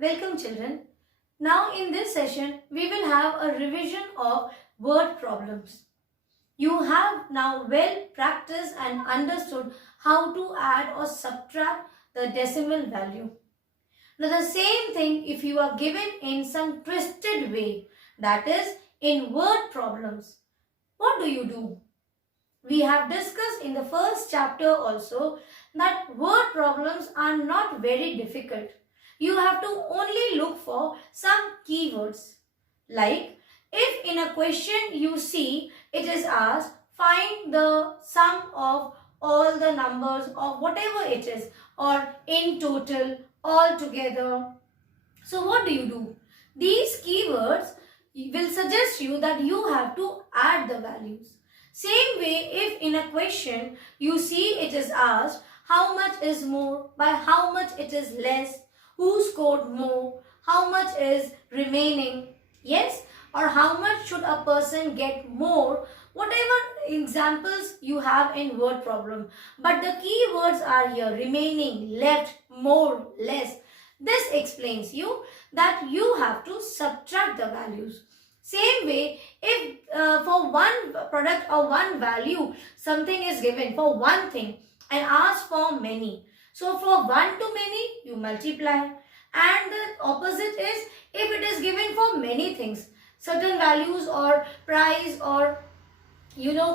Welcome children. Now in this session we will have a revision of word problems. You have now well practiced and understood how to add or subtract the decimal value. Now the same thing if you are given in some twisted way, that is in word problems. What do? We have discussed in the first chapter also that word problems are not very difficult. You have to only look for some keywords. Like if in a question you see it is asked find the sum of all the numbers or whatever it is or in total all together. So what do? These keywords will suggest you that you have to add the values. Same way, if in a question you see it is asked how much is more, by how much it is less, who scored more, how much is remaining, yes, or how much should a person get more, whatever examples you have in word problem. But the key words are here: remaining, left, more, less. This explains you that you have to subtract the values. Same way, if for one product or one value, something is given for one thing and asked for many. So for one to many, you multiply. And the opposite is if it is given for many things, certain values or price or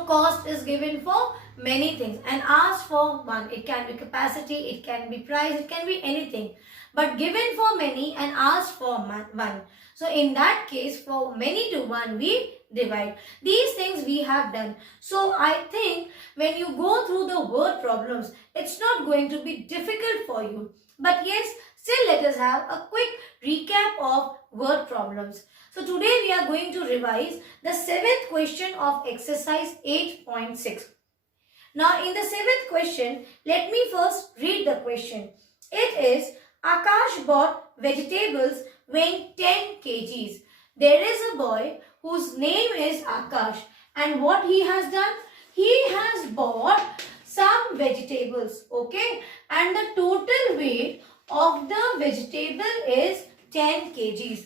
cost is given for many things and asked for one. It can be capacity, it can be price, it can be anything. But given for many and asked for one. So in that case, for many to one, we divide. These things we have done. So I think when you go through the word problems, it's not going to be difficult for you. But yes, still let us have a quick recap of word problems. So today we are going to revise the 7th question of exercise 8.6. Now in the 7th question, let me first read the question. It is, Akash bought vegetables weighing 10 kgs. There is a boy whose name is Akash, and what he has done? He has bought some vegetables, okay? And the total weight of the vegetable is 10 kgs.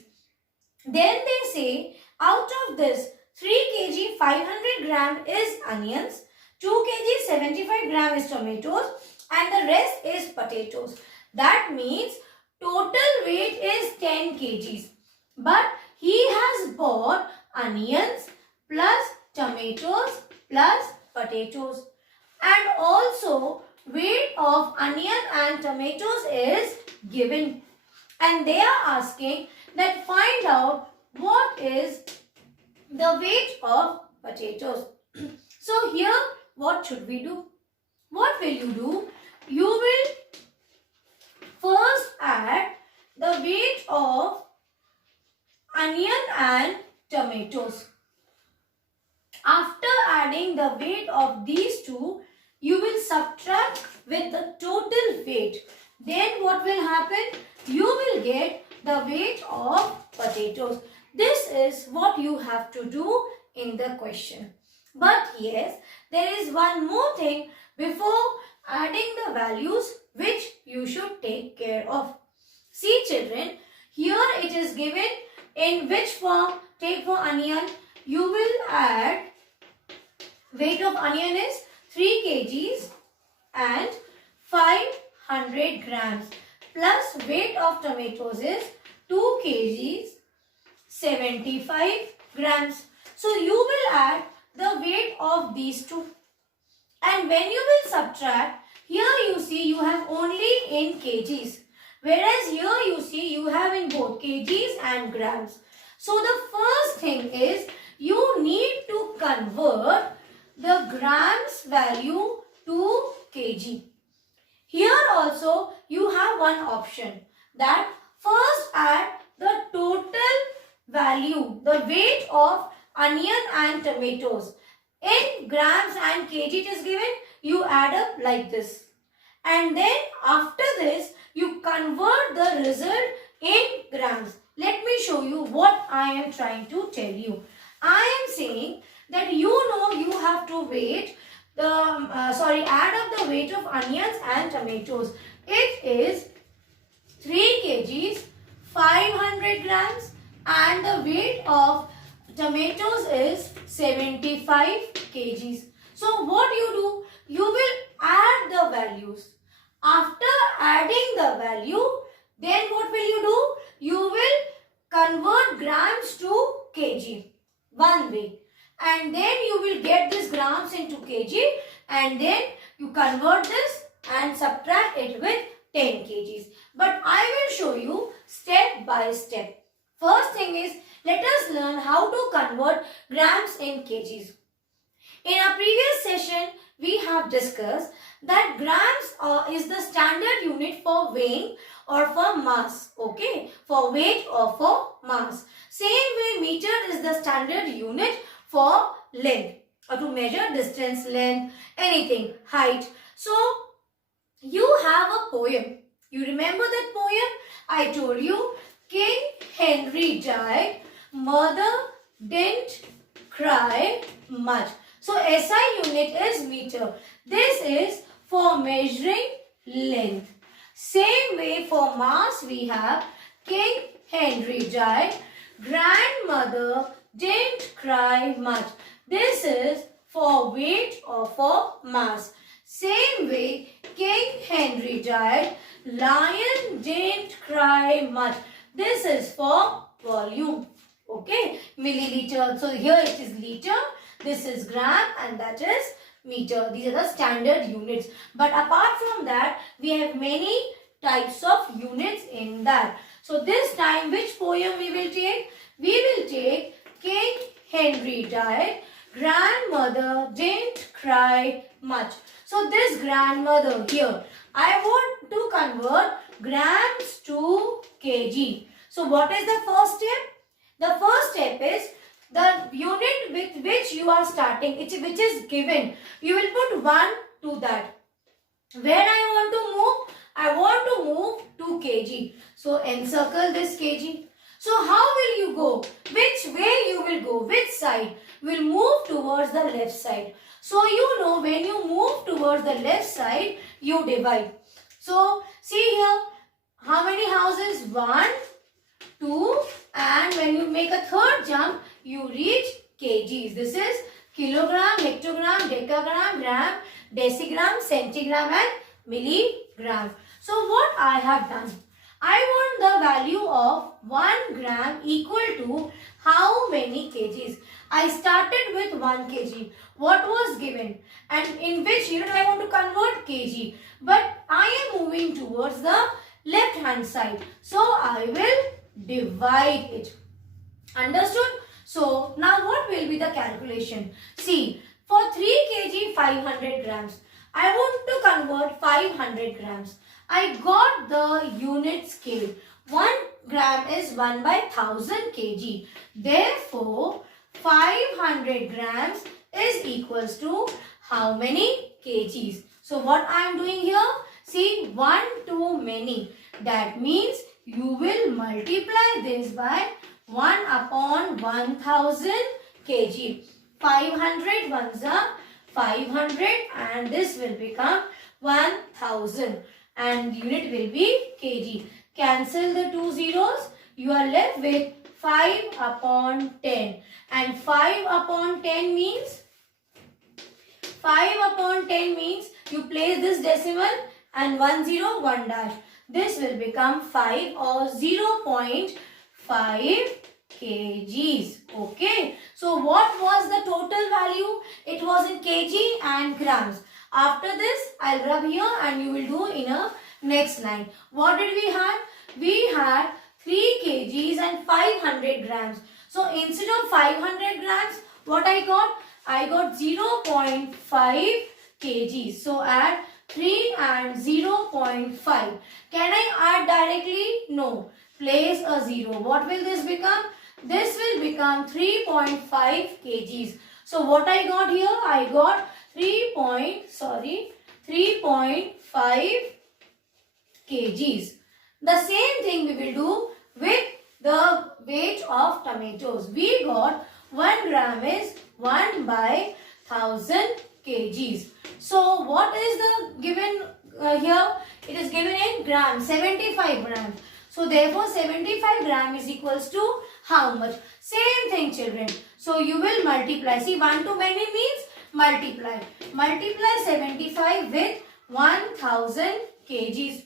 Then they say out of this 3 kg 500 gram is onions, 2 kg 75 gram is tomatoes and the rest is potatoes. That means total weight is 10 kgs. But he has bought onions plus tomatoes plus potatoes. And also weight of onion and tomatoes is given. And they are asking that find out what is the weight of potatoes. So here what should we do? What will you do? You will first add the weight of onion and tomatoes. After adding the weight of these two, you will subtract with the total weight. Then what will happen? You will get the weight of potatoes. This is what you have to do in the question. But yes, there is one more thing before adding the values which you should take care of. See children, here it is given in which form. Take for onion, you will add weight of onion is 3 kgs and 500 grams plus weight of tomatoes is 2 kgs 75 grams. So you will add the weight of these two. And when you will subtract, here you see you have only in kgs. Whereas here you see you have in both kgs and grams. So the first thing is you need to convert the grams value to kg. Here also you have one option that first add the total value, the weight of onion and tomatoes. In grams and kg it is given, you add up like this. And then after this, you convert the result in grams. Let me show you what I am trying to tell you. I am saying that you have to add up the weight of onions and tomatoes. It is 3 kgs 500 grams and the weight of tomatoes is 75 kgs. So what you do? You will add the values. After adding the value, then what will you do? You will convert grams to kg. One way. And then you will get this grams into kg and then you convert this and subtract it with 10 kgs. But I will show you step by step. First thing is, let us learn how to convert grams in kgs. In our previous session, we have discussed that grams is the standard unit for weighing or for mass. Okay, for weight or for mass. Same way, meter is the standard unit for length or to measure distance, length, anything, height. So, you have a poem. You remember that poem? I told you, King Henry died, mother didn't cry much. So, SI unit is meter. This is for measuring length. Same way for mass we have King Henry died, grandmother didn't cry much. This is for weight or for mass. Same way King Henry died, lion didn't cry much. This is for volume. Okay, milliliter. So here it is liter. This is gram and that is meter. These are the standard units. But apart from that, we have many types of units in that. So this time, which poem we will take? We will take King Henry died, grandmother didn't cry much. So this grandmother here, I want to convert grams to kg. So what is the first step? The first step is the unit with which you are starting, which is given. You will put 1 to that. Where I want to move? I want to move to kg. So encircle this kg. So how will you go? Which way you will go? Which side? Will move towards the left side. So you know when you move towards the left side, you divide. So see here, how many houses? 1, 2, and when you make a third jump, you reach kgs. This is kilogram, hectogram, decagram, gram, decigram, centigram and milligram. So what I have done? I want the value of 1 gram equal to how many kgs? I started with 1 kg. What was given? And in which unit I want to convert kg. But I am moving towards the left hand side. So I will divide it. Understood? So now what will be the calculation? See, for 3 kg 500 grams. I want to convert 500 grams. I got the unit scale. 1 gram is 1 by 1000 kg. Therefore, 500 grams is equals to how many kgs? So what I am doing here? See, 1 to many. That means you will multiply this by 1 upon 1000 kg. 500 ones are 500 and this will become 1000 and unit will be kg. Cancel the 2 zeros. You are left with 5 upon 10 and 5 upon 10 means 5 upon 10 means you place this decimal and 1 0 1 dash. This will become 5 or 0.5 kgs. Okay. So what was the total value? It was in kg and grams. After this, I'll rub here and you will do in a next line. What did we have? We had 3 kgs and 500 grams. So instead of 500 grams, what I got? I got 0.5 kgs. So add 3 and 0.5. Can I add directly? No. Place a 0. What will this become? This will become 3.5 kgs. So what I got here? I got 3.5 kgs. The same thing we will do with the weight of tomatoes. We got 1 gram is 1 by 1000 kgs. So what is the given here? It is given in grams, 75 grams. So therefore 75 gram is equals to how much? Same thing children. So you will multiply. See, 1 to many means multiply. Multiply 75 with 1000 kgs.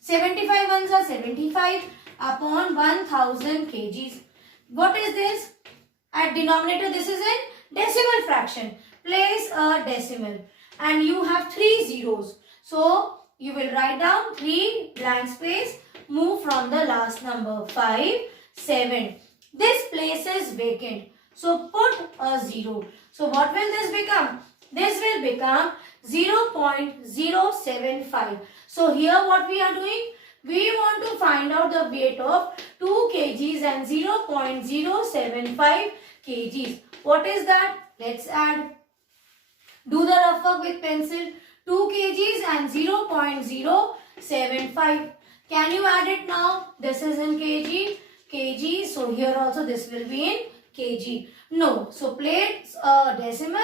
75 ones are 75 upon 1000 kgs. What is this? At denominator this is in decimal fraction. Place a decimal and you have 3 zeros. So you will write down 3 blank space, move from the last number 5, 7. This place is vacant. So put a 0. So what will this become? This will become 0.075. So here what we are doing? We want to find out the weight of 2 kgs and 0.075 kgs. What is that? Let's add. Do the rough work with pencil. 2 kgs and 0.075. Can you add it now? This is in kg. So here also this will be in kg. No. So place a decimal.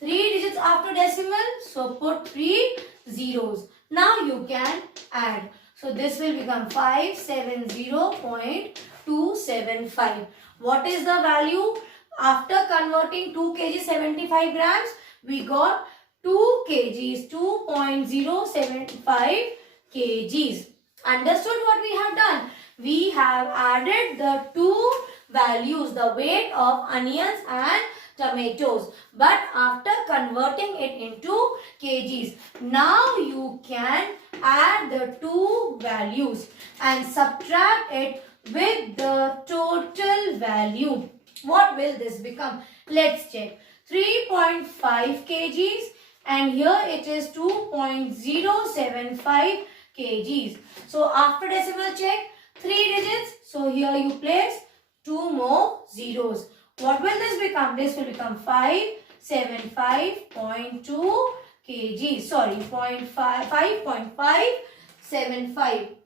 3 digits after decimal. So put 3 zeros. Now you can add. So this will become 570.275. What is the value? After converting 2 kg 75 grams, we got 2 kgs, 2.075 kgs. Understood what we have done? We have added the two values, the weight of onions and tomatoes. But after converting it into kgs, now you can add the two values and subtract it with the total value. What will this become? Let's check. 3.5 kgs and here it is 2.075 kgs. So after decimal check, 3 digits. So here you place 2 more zeros. What will this become? This will become 575.2 kg. Sorry, 5.575.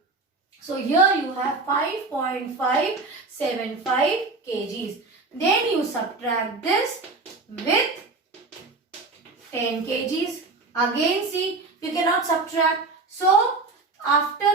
So here you have 5.575 kgs. Then you subtract this with 10 kgs. Again see, you cannot subtract. So after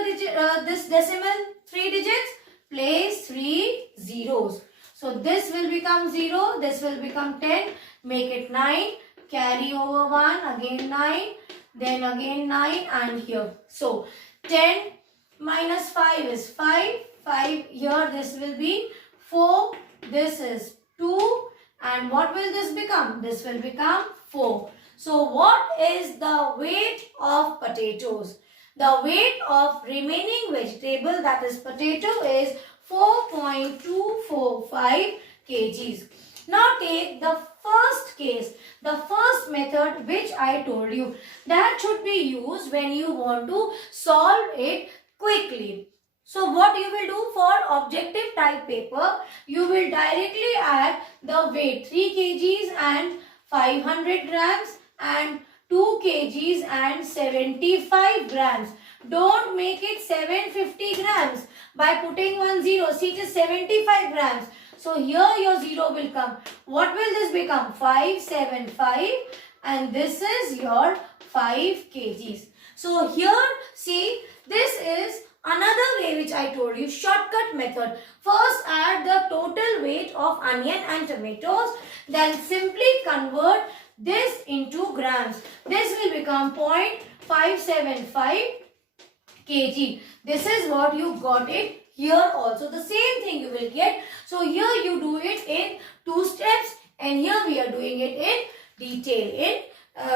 this decimal, 3 digits, place 3 zeros. So this will become 0, this will become 10, make it 9, carry over 1, again 9, then again 9 and here. So 10 minus 5 is 5, 5 here this will be 4, this is 2 and what will this become? This will become 4. So what is the weight of potatoes? The weight of remaining vegetable, that is potato, is 4.245 kgs. Now take the first case, the first method which I told you. That should be used when you want to solve it quickly. So what you will do for objective type paper, you will directly add the weight 3 kgs and 500 grams and 2 kgs and 75 grams. Don't make it 750 grams by putting 1 0. See, it is 75 grams. So here your 0 will come. What will this become? 575 and this is your 5 kgs. So here see, this is another way which I told you, shortcut method. First add the total weight of onion and tomatoes, then simply convert this into grams. This will become 0.575 kg. This is what you got it here also. The same thing you will get. So here you do it in 2 steps and here we are doing it in detail, in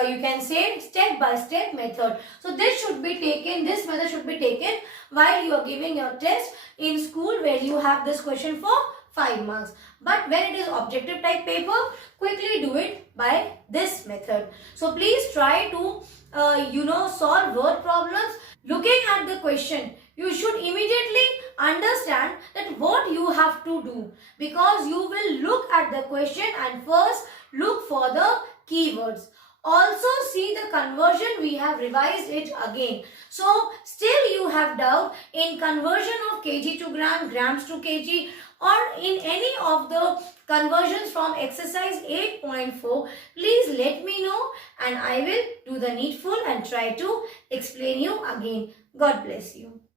you can say step by step method. So this should be taken, this method should be taken while you are giving your test in school where you have this question for 5 marks. But when it is objective type paper, quickly do it by this method. So please try to solve word problems. Looking at the question, you should immediately understand that what you have to do, because you will look at the question and first look for the keywords. Also see the conversion, we have revised it again. So still you have doubt in conversion of kg to gram, grams to kg, or in any of the conversions from exercise 8.4, please let me know and I will do the needful and try to explain you again. God bless you.